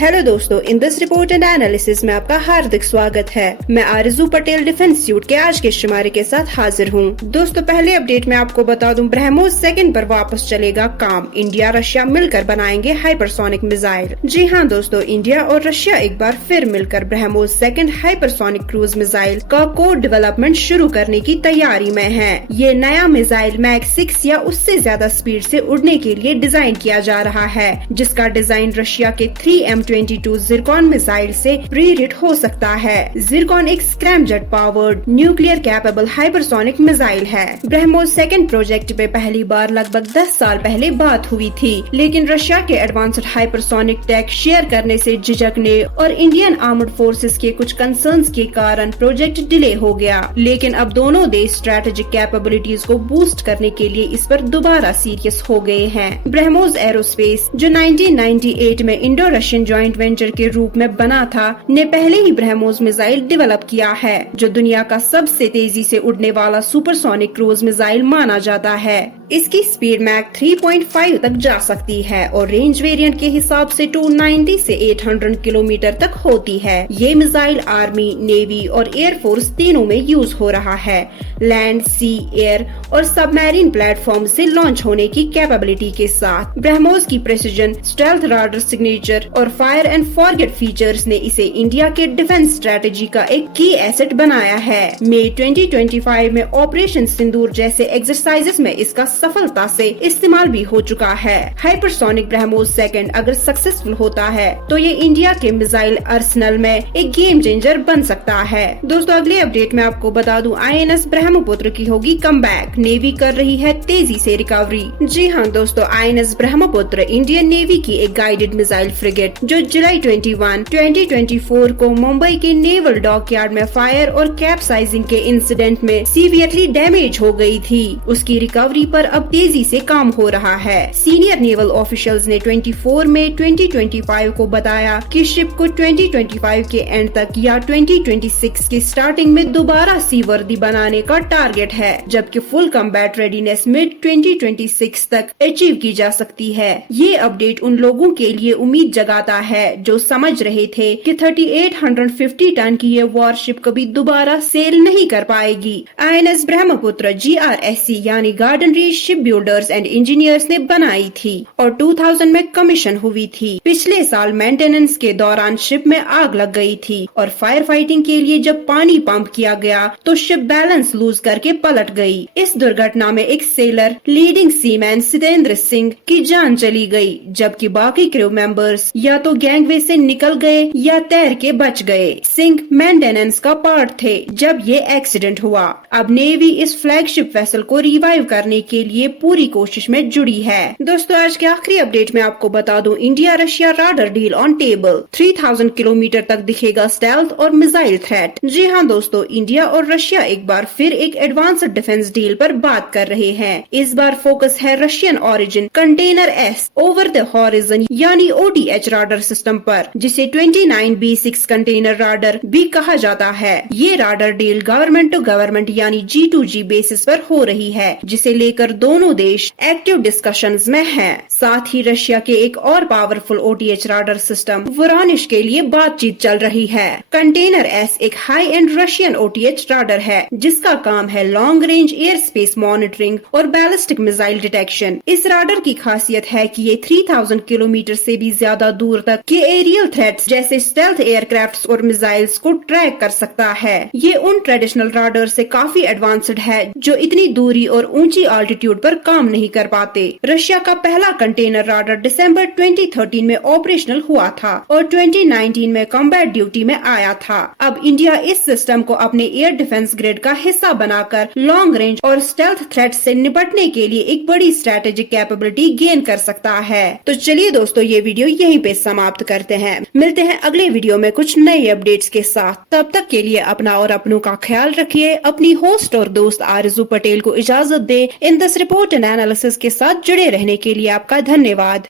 Hello दोस्तों, इन this report and analysis में आपका हार्दिक स्वागत है। मैं आरजू पटेल डिफेंस सूट के आज के शुमारे के साथ हाजिर हूं। दोस्तों, पहले अपडेट में आपको बता दूं, ब्रह्मोस सेकंड पर वापस चलेगा काम। इंडिया रशिया मिलकर बनाएंगे हाइपरसोनिक मिसाइल। जी हां दोस्तों, इंडिया और रशिया एक बार फिर मिलकर BrahMos second hypersonic cruise missile का कोड डेवलपमेंट शुरू करने की तैयारी में है। ये नया मिसाइल मैक 6 या उससे ज्यादा स्पीड से उड़ने के लिए डिजाइन किया जा रहा है, जिसका डिजाइन रशिया के 3M22 जिरकॉन मिसाइल से प्रीरिट हो सकता है। जिरकॉन एक scramjet powered nuclear capable hypersonic missile है। ब्रह्मोस सेकंड प्रोजेक्ट पे पहली बार लगभग 10 साल पहले बात हुई थी, लेकिन रशिया के एडवांस्ड हाइपरसोनिक टेक शेयर करने से झिझकने और इंडियन आर्म्ड फोर्सेस के कुछ कंसर्न्स के कारण प्रोजेक्ट डिले हो गया। लेकिन अब दोनों देश स्ट्रेटेजिक कैपेबिलिटीज को बूस्ट करने के लिए इस पर दोबारा सीरियस हो गए हैं। ब्रह्मोस एरोस्पेस, जो 1998 में इंडो रशियन जॉइंट वेंचर के रूप में बना था, ने पहले ही ब्रह्मोस मिसाइल डेवलप किया है, जो दुनिया का सबसे तेजी से उड़ने वाला सुपरसोनिक क्रूज मिसाइल माना जाता है। इसकी स्पीड मैक 3.5 तक जा सकती है और रेंज वेरिएंट के हिसाब से 290 से 800 किलोमीटर तक होती है। ये मिसाइल आर्मी, नेवी और एयरफोर्स तीनों में यूज हो रहा है। लैंड, सी, एयर और सबमरीन प्लेटफॉर्म से लॉन्च होने की कैपेबिलिटी के साथ ब्रह्मोस की प्रेसिजन, स्टेल्थ राडार सिग्नेचर और फायर एंड फॉरगेट फीचर्स ने इसे इंडिया के डिफेंस स्ट्रेटेजी का एक की एसेट बनाया है। मई 2025 में ऑपरेशन सिंदूर जैसे एक्सरसाइजेस में इसका सफलता से इस्तेमाल भी हो चुका है। हाइपरसोनिक ब्रह्मोस सेकंड अगर सक्सेसफुल होता है तो ये इंडिया के मिसाइल आर्सेनल में एक गेम चेंजर बन सकता है। दोस्तों, अगले अपडेट में आपको बता दूं, INS ब्रह्मपुत्र की होगी कमबैक। नेवी कर रही है तेजी से रिकवरी। जी हाँ दोस्तों, INS ब्रह्मपुत्र इंडियन नेवी की एक गाइडेड मिसाइल फ्रिगेट, जो जुलाई 21, 2024 को मुंबई के नेवल डॉकयार्ड में फायर और कैप्साइजिंग के इंसिडेंट में सीवियरली डैमेज हो गई थी, उसकी रिकवरी पर अब तेजी से काम हो रहा है। सीनियर नेवल ऑफिशियल्स ने 24 मई 2025 को बताया कि शिप को 2025 के एंड तक या 2026 की स्टार्टिंग में दोबारा सी वर्दी बनाने का टारगेट है, जबकि फुल कम्बैट रेडीनेस मिड 2026 तक अचीव की जा सकती है। ये अपडेट उन लोगों के लिए उम्मीद जगाता है जो समझ रहे थे कि 3850 टन की ये वॉरशिप कभी दोबारा सेल नहीं कर पाएगी। INS ब्रह्मपुत्र GRSC यानी garden reach ship builders and engineers ने बनाई थी और 2000 में कमीशन हुई थी। पिछले साल मेंटेनेंस के दौरान शिप में आग लग गई थी और फायर फाइटिंग के लिए जब पानी पंप किया गया तो शिप बैलेंस लूज करके पलट गई। इस दुर्घटना में एक seller, leading seaman Sitender Singh की जान चली गई, जबकि बाकी क्रू मेंबर्स या तो गैंगवे से निकल गए या तैर के बच गए। सिंह मेंटेनेंस का पार्ट थे जब ये एक्सीडेंट हुआ। अब नेवी इस फ्लैगशिप वेसल को रिवाइव करने के लिए पूरी कोशिश में जुड़ी है। दोस्तों, आज के आखिरी अपडेट में आपको बता दूं, India Russia radar deal on table. 3000 kilometre तक दिखेगा स्टेल्थ और मिसाइल थ्रेट। जी हाँ दोस्तों, इंडिया और रशिया एक बार फिर एक एडवांस्ड डिफेंस डील पर बात कर रहे हैं। इस बार फोकस है Russian origin container S over the horizon यानी OTH राडार सिस्टम पर, जिसे 29B6 कंटेनर राडार भी कहा जाता है। ये radar deal government to government यानी G2G बेसिस पर हो रही है, जिसे लेकर दोनों देश एक्टिव डिस्कशंस में हैं। साथ ही रशिया के एक और powerful OTH radar system Voronezh के लिए बातचीत चल रही है। कंटेनर एस एक high and Russian OTH radar है, जिसका काम है long range air space monitoring और बैलिस्टिक मिसाइल डिटेक्शन। इस राडार की खासियत है कि ये 3000 किलोमीटर से भी ज्यादा दूर तक के एरियल थ्रेट्स जैसे स्टेल्थ एयरक्राफ्ट्स और मिसाइल्स को ट्रैक कर सकता है। ये उन ट्रेडिशनल राडार से काफी एडवांस्ड है जो इतनी दूरी और ऊंची आल्टीट्यूड पर काम नहीं कर पाते। रशिया का पहला कंटेनर राडार दिसंबर 2013 में ऑपरेशनल हुआ था और 2019 में कॉम्बैट ड्यूटी में आया था। अब इंडिया इस सिस्टम को अपने एयर डिफेंस ग्रिड का हिस्सा बनाकर लॉन्ग रेंज और स्टेल्थ थ्रेट से निपटने के लिए एक बड़ी स्ट्रेटेजिक कैपेबिलिटी गेन कर सकता है। तो चलिए दोस्तों, ये वीडियो यहीं पे समाप्त करते हैं। मिलते हैं अगले वीडियो में कुछ नए अपडेट्स के साथ। तब तक के लिए अपना और अपनों का ख्याल रखिए। अपनी होस्ट और दोस्त आरजू पटेल को इजाजत दे। In this report and analysis के साथ जुड़े रहने के लिए आपका धन्यवाद।